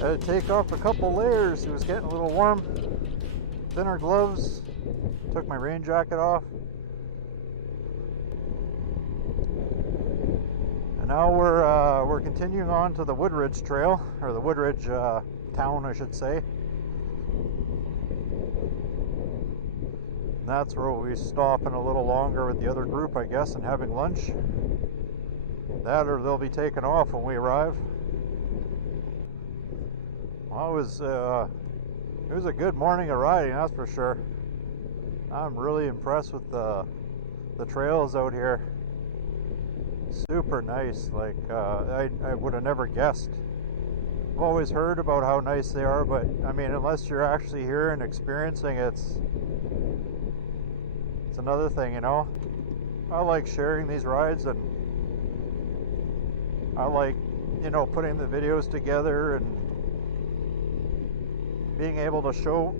Had to take off a couple layers. It was getting a little warm. Thinner gloves. Took my rain jacket off. And now we're continuing on to the Woodridge trail, or the Woodridge town, I should say. And that's where we'll be stopping a little longer with the other group, I guess, and having lunch. That, or they'll be taken off when we arrive. Well, it was a good morning of riding, that's for sure. I'm really impressed with the trails out here. Super nice. Like I would have never guessed. I've always heard about how nice they are, but I mean, unless you're actually here and experiencing it, it's another thing, you know. I like sharing these rides, and I like, you know, putting the videos together and being able to show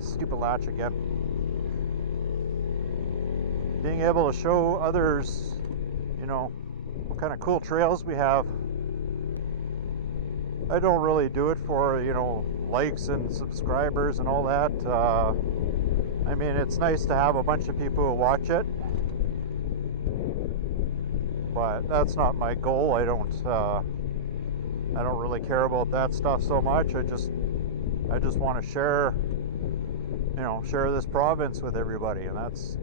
stupid latch again. Being able to show others, you know, what kind of cool trails we have. I don't really do it for, you know, likes and subscribers and all that. I mean, it's nice to have a bunch of people who watch it, but that's not my goal. I don't really care about that stuff so much. I just want to share, you know, share this province with everybody, and that's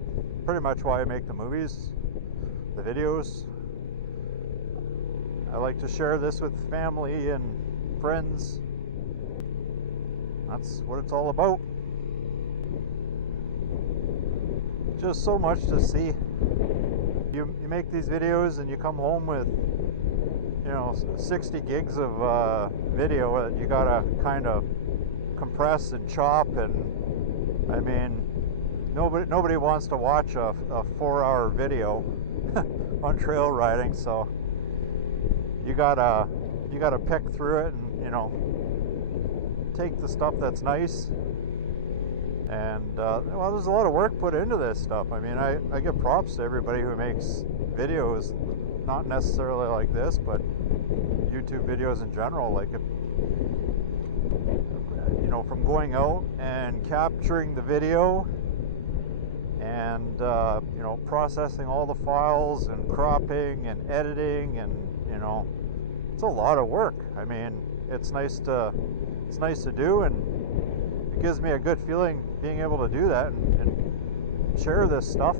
pretty much why I make the movies, the videos. I like to share this with family and friends. That's what it's all about. Just so much to see. You make these videos and you come home with, you know, 60 gigs of video that you gotta kind of compress and chop, and I mean, nobody wants to watch a 4-hour video on trail riding, so you gotta pick through it and, you know, take the stuff that's nice. And well, there's a lot of work put into this stuff. I mean, I give props to everybody who makes videos, not necessarily like this, but YouTube videos in general. Like, if, you know, from going out and capturing the video and you know, processing all the files and cropping and editing, and, you know, it's a lot of work. I mean, it's nice to do, and it gives me a good feeling being able to do that and share this stuff.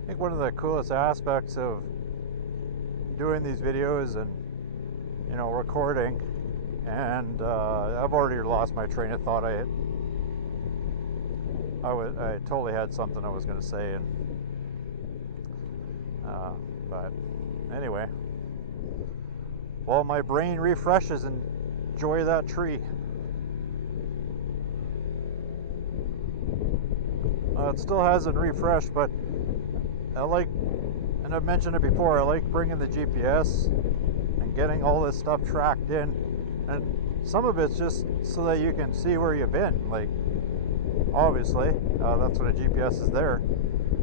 I think one of the coolest aspects of doing these videos and, you know, recording, and I've already lost my train of thought. I totally had something I was going to say, and but anyway, while my brain refreshes, enjoy that tree. It still hasn't refreshed, but I like, and I've mentioned it before, I like bringing the GPS and getting all this stuff tracked in, and some of it's just so that you can see where you've been. Like, obviously, that's what a GPS is there,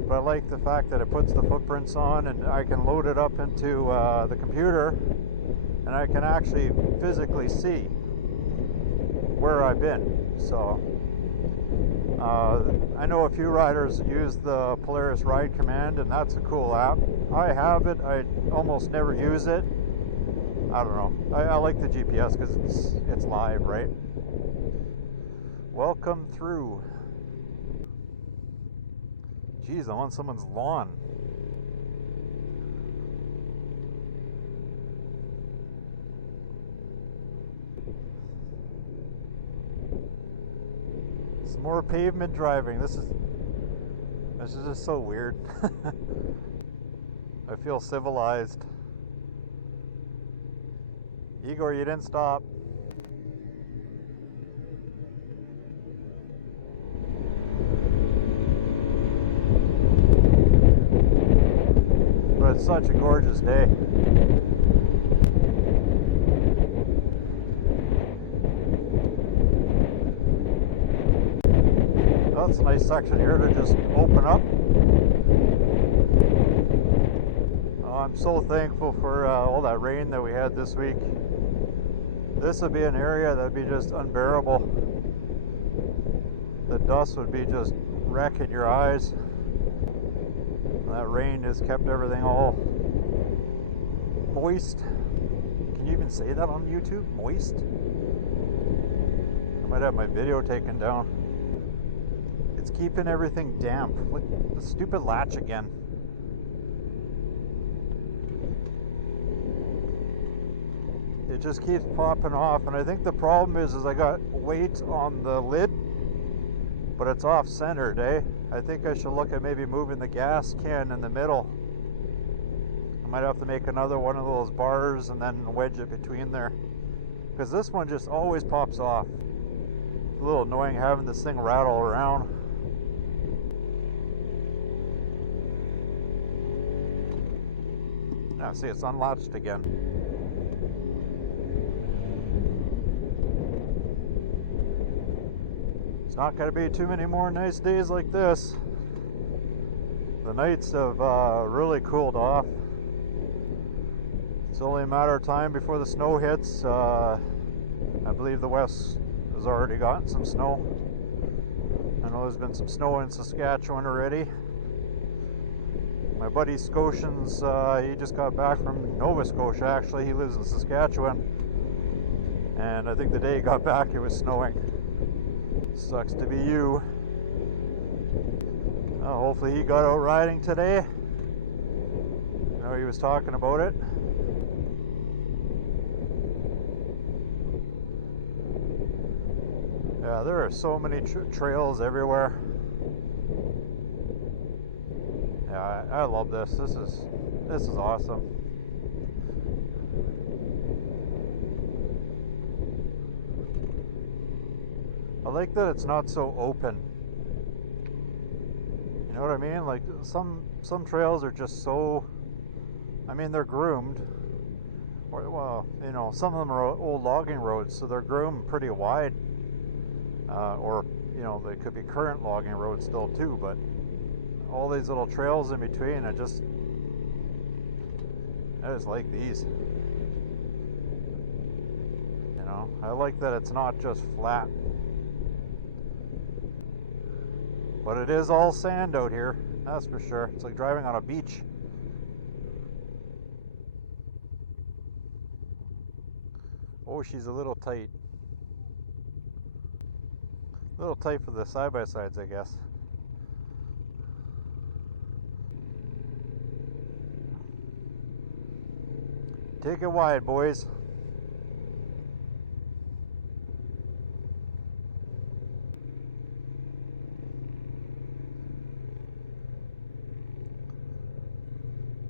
but I like the fact that it puts the footprints on, and I can load it up into the computer, and I can actually physically see where I've been. So I know a few riders use the Polaris Ride Command, and that's a cool app. I have it. I almost never use it. I don't know. I like the GPS because it's live, right? Welcome through. Geez, I'm on someone's lawn. Some more pavement driving. This is just so weird. I feel civilized. Igor, you didn't stop. it's such a gorgeous day. That's a nice section here to just open up. I'm so thankful for all that rain that we had this week. This would be an area that would be just unbearable. The dust would be just wrecking your eyes. That rain just kept everything all moist. Can you even say that on YouTube? Moist? I might have my video taken down. It's keeping everything damp. Look, the stupid latch again. It just keeps popping off, and I think the problem is I got weight on the lid, but it's off centered, eh? I think I should look at maybe moving the gas can in the middle. I might have to make another one of those bars and then wedge it between there, because this one just always pops off. It's a little annoying having this thing rattle around. Now see, it's unlatched again. It's not going to be too many more nice days like this. The nights have really cooled off. It's only a matter of time before the snow hits. I believe the west has already gotten some snow. I know there's been some snow in Saskatchewan already. My buddy Scotians, he just got back from Nova Scotia actually. He lives in Saskatchewan. And I think the day he got back it was snowing. Sucks to be you. Oh, hopefully he got out riding today. I know he was talking about it. Yeah, there are so many trails everywhere. Yeah, I love this. This is awesome. I like that it's not so open. You know what I mean? Like some trails are just so, I mean, they're groomed. Or, well, you know, some of them are old logging roads, so they're groomed pretty wide. Or, you know, they could be current logging roads still too, but all these little trails in between, I just like these. You know, I like that it's not just flat. But it is all sand out here, that's for sure. It's like driving on a beach. Oh, she's a little tight. A little tight for the side-by-sides, I guess. Take it wide, boys.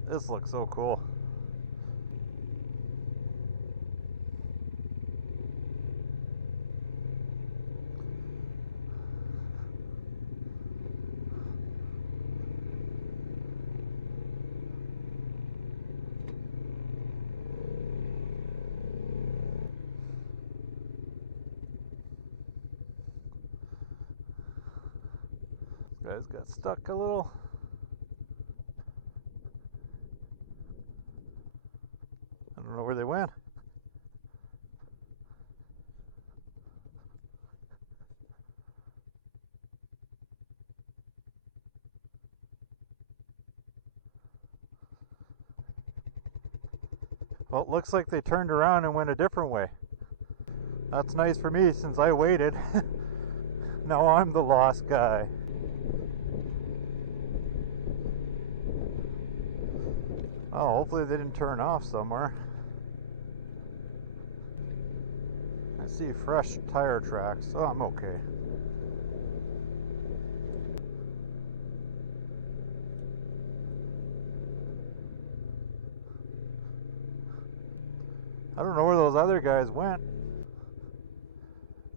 This looks so cool. This guy's got stuck a little. I don't know where they went. Well, it looks like they turned around and went a different way. That's nice for me since I waited. Now I'm the lost guy. Oh, hopefully they didn't turn off somewhere. I see fresh tire tracks, so I'm okay. I don't know where those other guys went.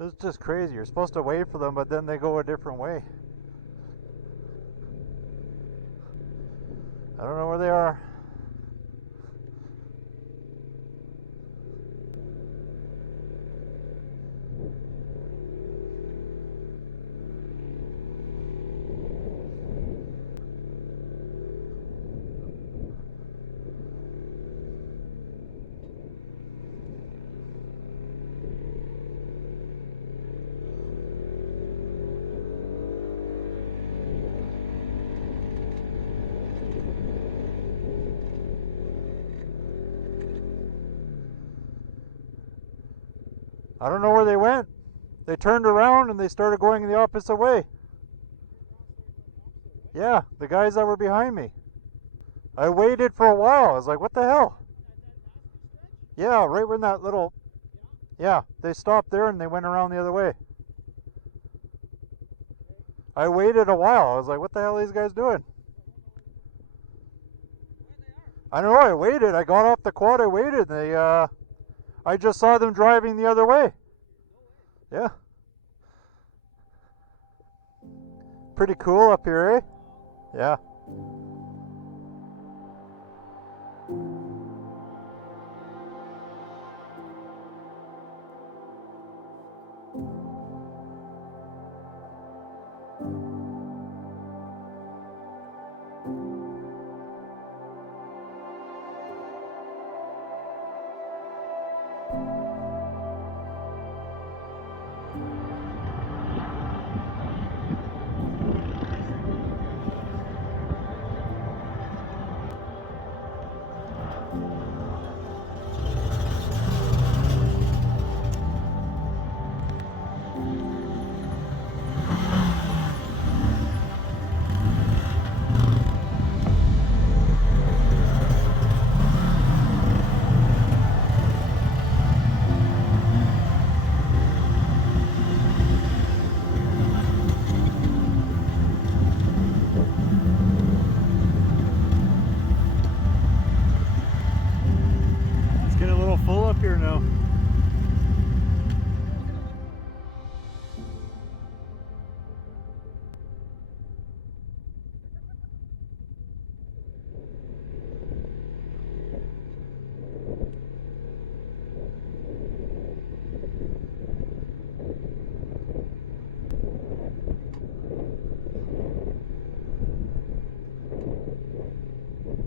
It's just crazy. You're supposed to wait for them, but then they go a different way. I don't know where they are. I don't know where they went. They turned around and they started going the opposite way. Yeah, the guys that were behind me. I waited for a while. I was like, what the hell? Yeah, right when that little... Yeah, they stopped there and they went around the other way. I waited a while. I was like, what the hell are these guys doing? I don't know. I waited. I got off the quad. I waited. I just saw them driving the other way. Yeah. Pretty cool up here, eh? Yeah. Full up here now.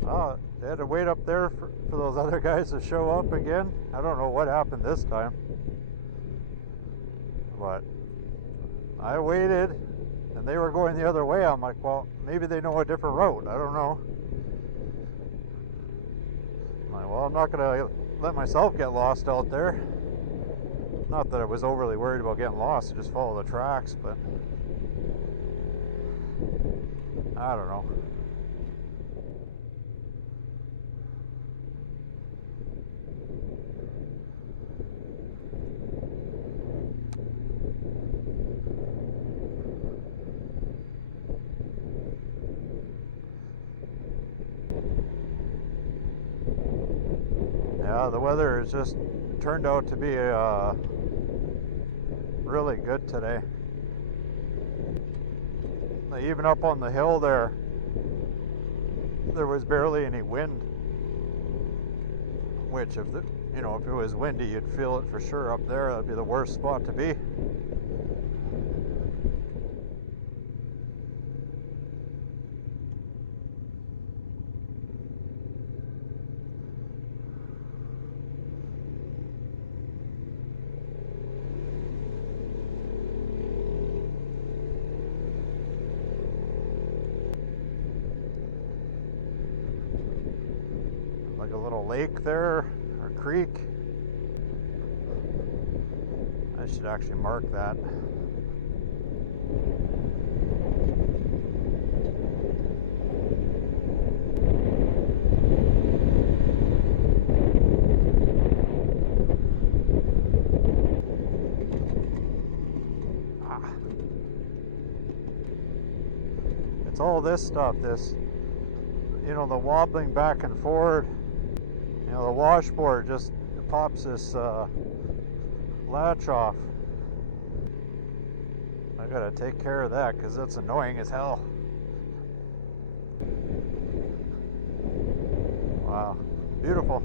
Oh, they had to wait up there for those other guys to show up again. I don't know what happened this time. But I waited and they were going the other way. I'm like, well, maybe they know a different route. I don't know. I'm like, well, I'm not going to let myself get lost out there. Not that I was overly worried about getting lost. I just follow the tracks, but I don't know. Yeah, the weather has just turned out to be really good today. Even up on the hill there was barely any wind. Which, if it was windy, you'd feel it for sure up there. That'd be the worst spot to be. Like a little lake there, or creek. I should actually mark that. It's all this stuff, the wobbling back and forward. The washboard just pops this latch off. I gotta take care of that because that's annoying as hell. Wow, beautiful.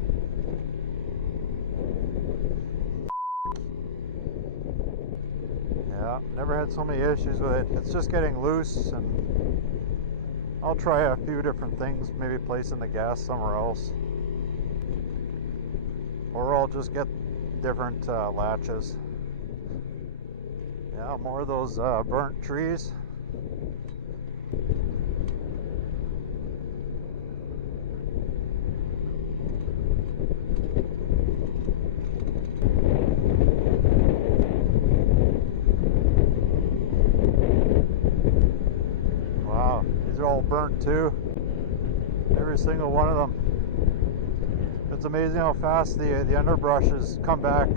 Yeah, never had so many issues with it. It's just getting loose, and I'll try a few different things, maybe placing the gas somewhere else. Or I'll just get different latches. Yeah, more of those burnt trees. burnt too. Every single one of them. It's amazing how fast the underbrushes come back.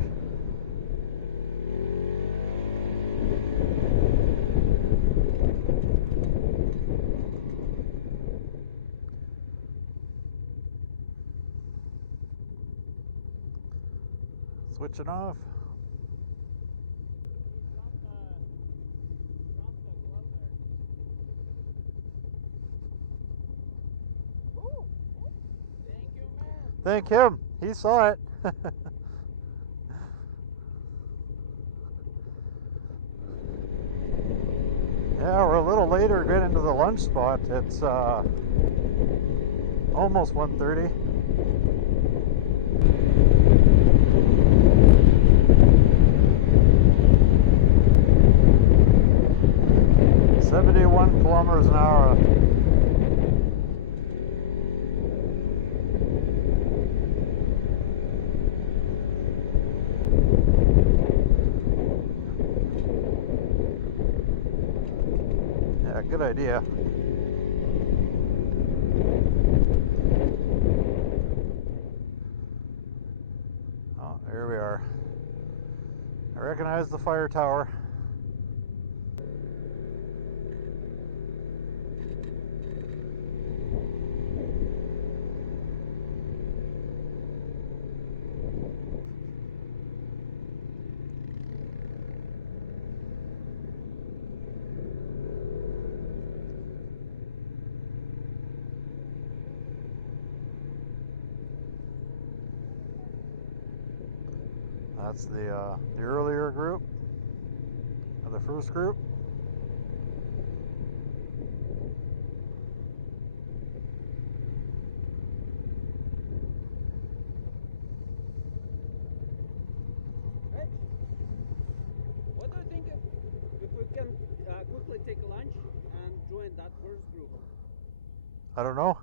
Switch it off. Thank him. He saw it. Yeah, we're a little later getting into the lunch spot. It's almost 1:30. .71 kilometers an hour. Yeah, good idea. Oh, here we are. I recognize the fire tower. That's the earlier group, or the first group. Rich, what do you think if we can quickly take lunch and join that first group? I don't know.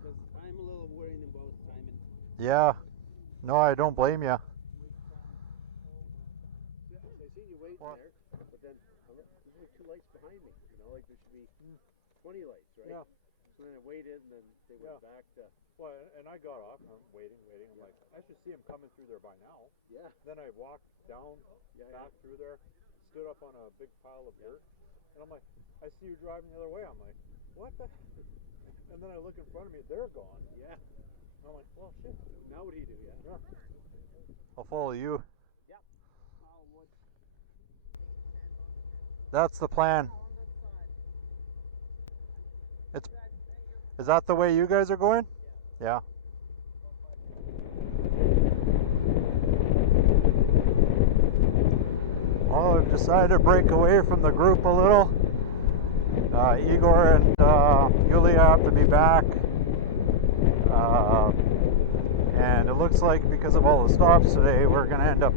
Because I'm a little worried about timing. Yeah. No, I don't blame you. I see you waiting there, but then there's only 2 lights behind me. You know, like there should be 20 lights, right? Yeah. So then I waited, and then they went back to. Well, and I got off. I'm waiting. I'm like, I should see him coming through there by now. Yeah. Then I walked down, back through there, stood up on a big pile of dirt, and I'm like, I see you driving the other way. I'm like, what the? And then I look in front of me, they're gone. Yeah. And I'm like, well, shit. Now what do you do? Yeah. I'll follow you. Yeah. I'll watch. That's the plan. Is that the way you guys are going? Yeah. Well, we've decided to break away from the group a little. Igor and Yuliya have to be back. And it looks like because of all the stops today, we're going to end up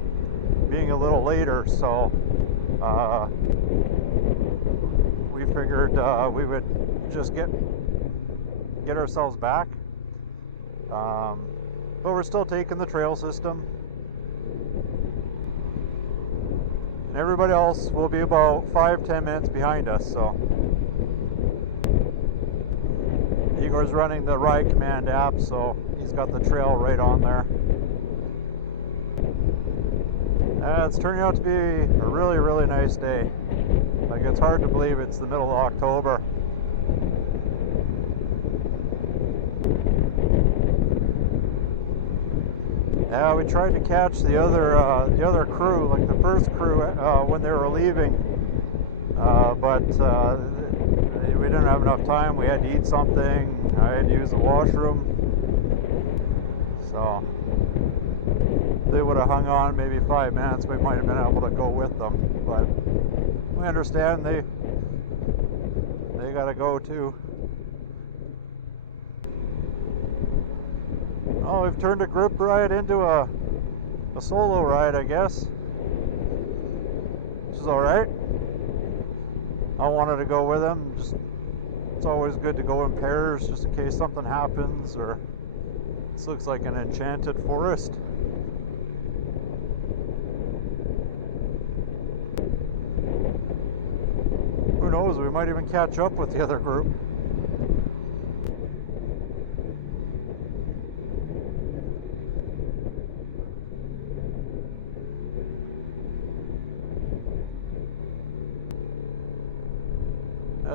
being a little later. So we figured we would just get ourselves back. But we're still taking the trail system. And everybody else will be about 5-10 minutes behind us. So Igor's running the Ride Command app, so he's got the trail right on there. It's turning out to be a really, really nice day. Like, it's hard to believe it's the middle of October. Yeah, we tried to catch the other crew, like the first crew, when they were leaving, but we didn't have enough time. We had to eat something. I had to use the washroom, so they would have hung on maybe 5 minutes. We might have been able to go with them, but we understand they got to go too. Oh, we've turned a group ride into a solo ride, I guess, which is all right. I wanted to go with them. It's always good to go in pairs, just in case something happens. Or this looks like an enchanted forest. Who knows? We might even catch up with the other group.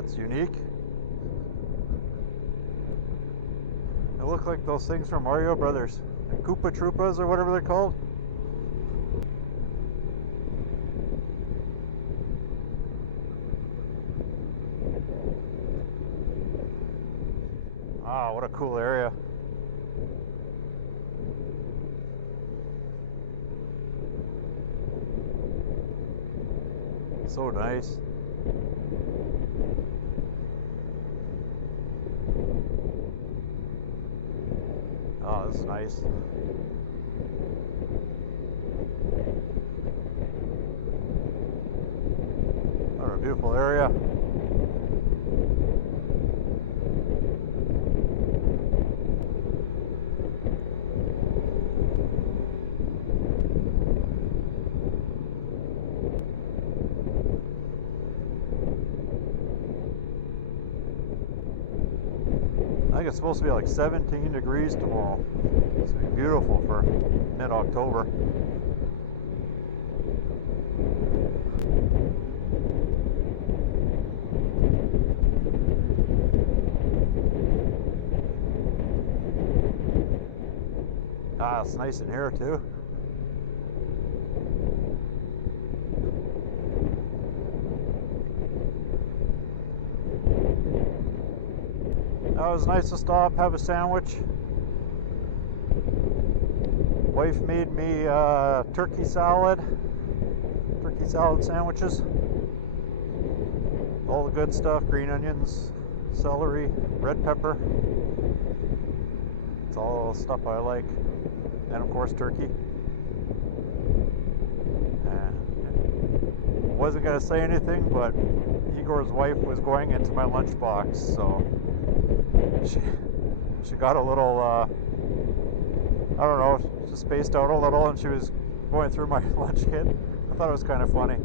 That's unique. They look like those things from Mario Brothers. The Koopa Troopas or whatever they're called. Ah, what a cool area. So nice. Oh, this is nice. What a beautiful area. I think it's supposed to be like 17 degrees tomorrow. It's going to be beautiful for mid-October. Ah, it's nice in here too. It was nice to stop, have a sandwich. Wife made me turkey salad sandwiches. All the good stuff, green onions, celery, red pepper. It's all stuff I like. And of course turkey. Wasn't going to say anything, but Igor's wife was going into my lunchbox, so she got a little, I don't know, she spaced out a little and she was going through my lunch kit. I thought it was kind of funny.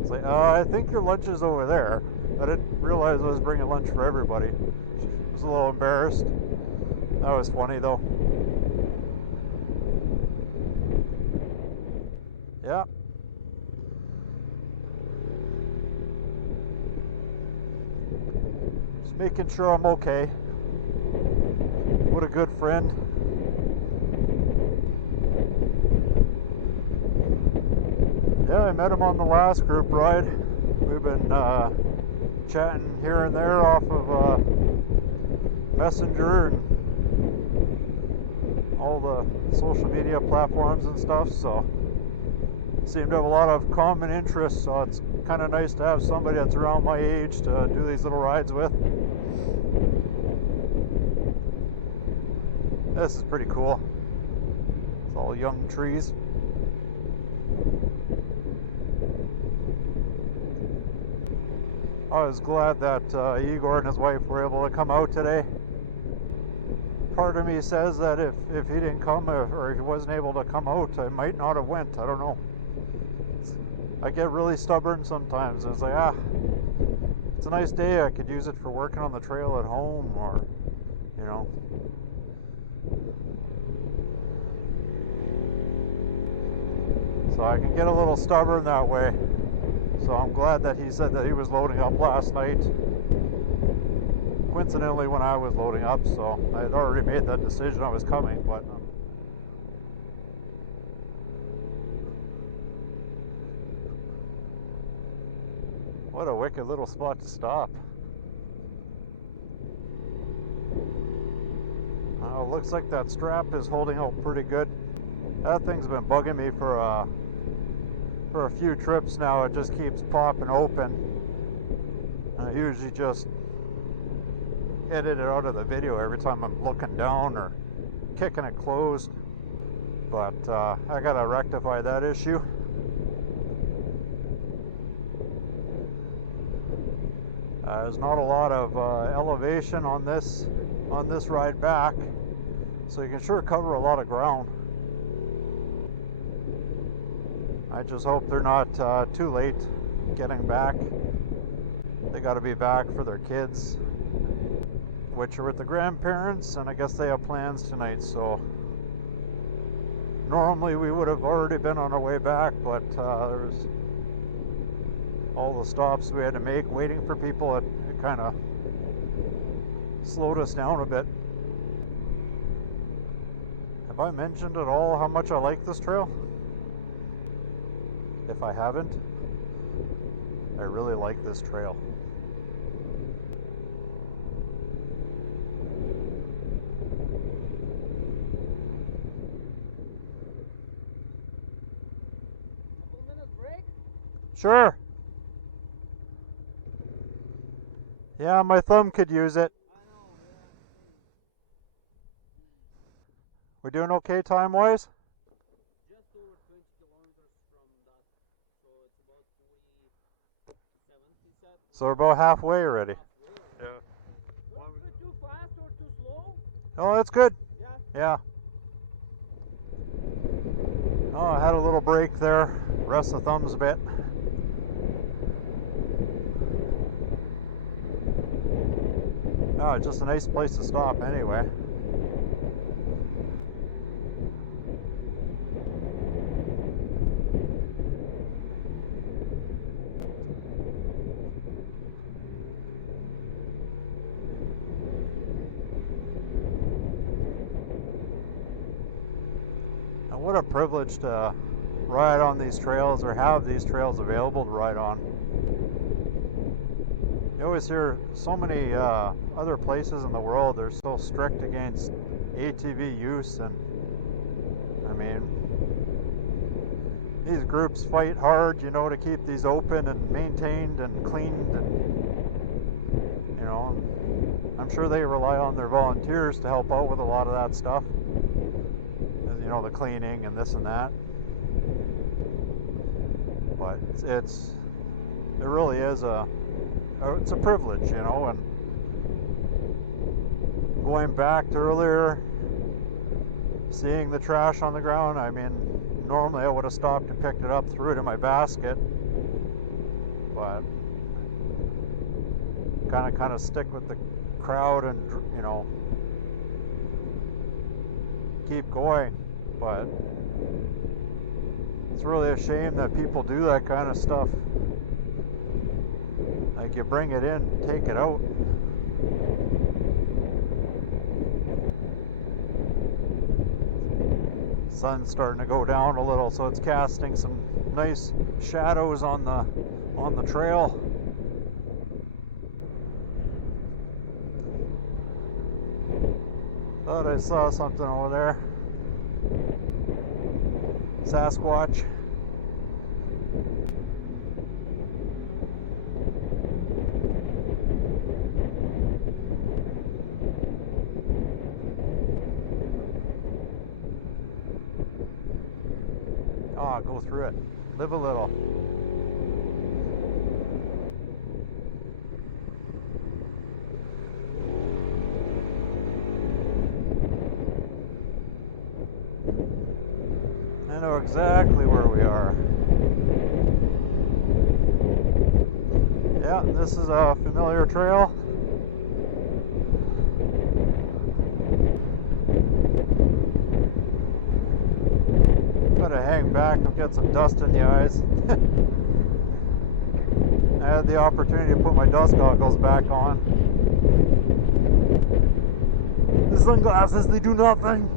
It's like, I think your lunch is over there. I didn't realize I was bringing lunch for everybody. She was a little embarrassed. That was funny though. Yeah. Just making sure I'm okay. What a good friend. Yeah, I met him on the last group ride. We've been chatting here and there off of Messenger and all the social media platforms and stuff, so seem to have a lot of common interests, so it's kind of nice to have somebody that's around my age to do these little rides with. This is pretty cool. It's all young trees. I was glad that Igor and his wife were able to come out today. Part of me says that if he didn't come or if he wasn't able to come out, I might not have went. I don't know. I get really stubborn sometimes. It's like, it's a nice day. I could use it for working on the trail at home, or, you know. So I can get a little stubborn that way. So I'm glad that he said that he was loading up last night. Coincidentally when I was loading up, so I had already made that decision I was coming, but what a wicked little spot to stop. Looks like that strap is holding out pretty good. That thing's been bugging me for a few trips now. It just keeps popping open. I usually just edit it out of the video every time I'm looking down or kicking it closed, but I gotta rectify that issue. There's not a lot of elevation on this ride back, so you can sure cover a lot of ground. I just hope they're not too late getting back. They got to be back for their kids, which are with the grandparents, and I guess they have plans tonight, so normally we would have already been on our way back, but there's all the stops we had to make waiting for people, it kind of slowed us down a bit. Have I mentioned at all how much I like this trail? If I haven't, I really like this trail. Couple minutes break? Sure. Yeah, my thumb could use it. I know, yeah. We're doing okay time-wise? Just over 20 kilometers from that, so it's about 47, he said. So we're about halfway already. Halfway. Yeah. Don't go too fast or too slow. Oh, that's good. Yeah. Yeah. Oh, I had a little break there. Rest the thumbs a bit. Oh, just a nice place to stop anyway. And what a privilege to ride on these trails, or have these trails available to ride on. You always hear so many other places in the world, they're so strict against ATV use, and I mean, these groups fight hard, you know, to keep these open and maintained and cleaned, and you know, I'm sure they rely on their volunteers to help out with a lot of that stuff, you know, the cleaning and this and that. But it really is it's a privilege, you know. And going back to earlier, seeing the trash on the ground, I mean, normally I would have stopped and picked it up, threw it in my basket, but kind of stick with the crowd and, you know, keep going. But it's really a shame that people do that kind of stuff. Like, you bring it in, take it out. Sun's starting to go down a little, so it's casting some nice shadows on the trail. Thought I saw something over there. Sasquatch. Ah, go through it. Live a little. I know exactly where we are. Yeah, this is a familiar trail. Gotta hang back and get some dust in the eyes. I had the opportunity to put my dust goggles back on. The sunglasses, they do nothing.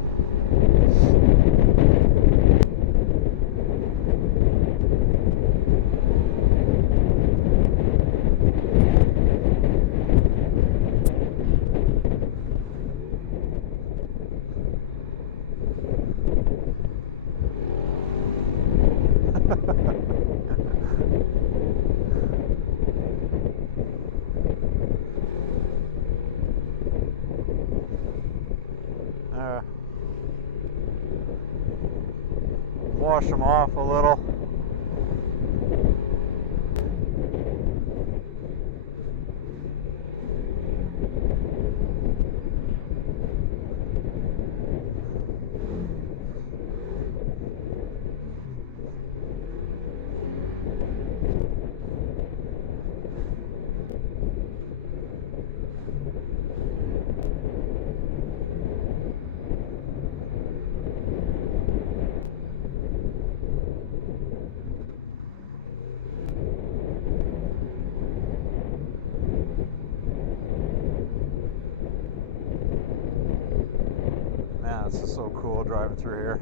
Wash them off a little. This is so cool driving through here.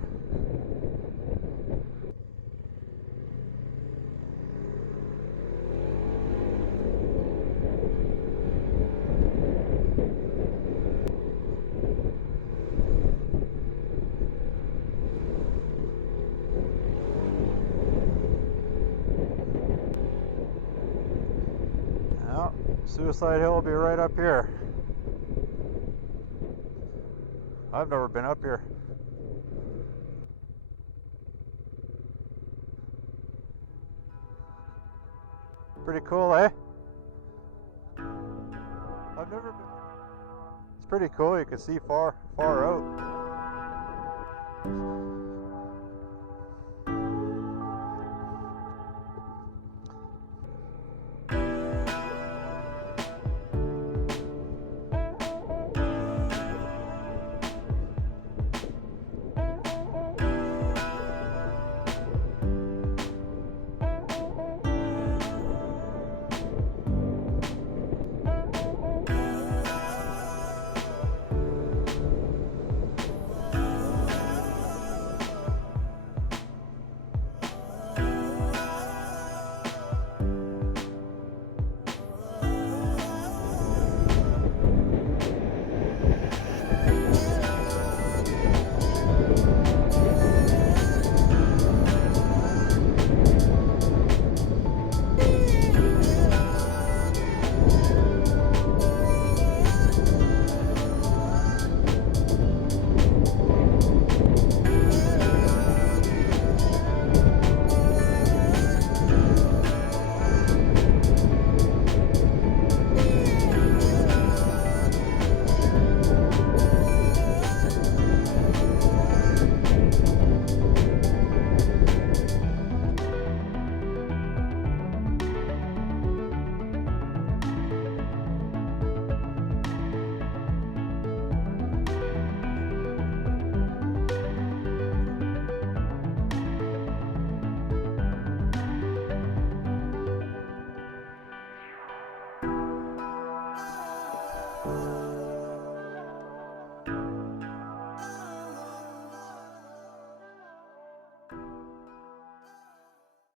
Well, Suicide Hill will be right up here. I've never been up here. Pretty cool, eh? I've never been. It's pretty cool. You can see far out.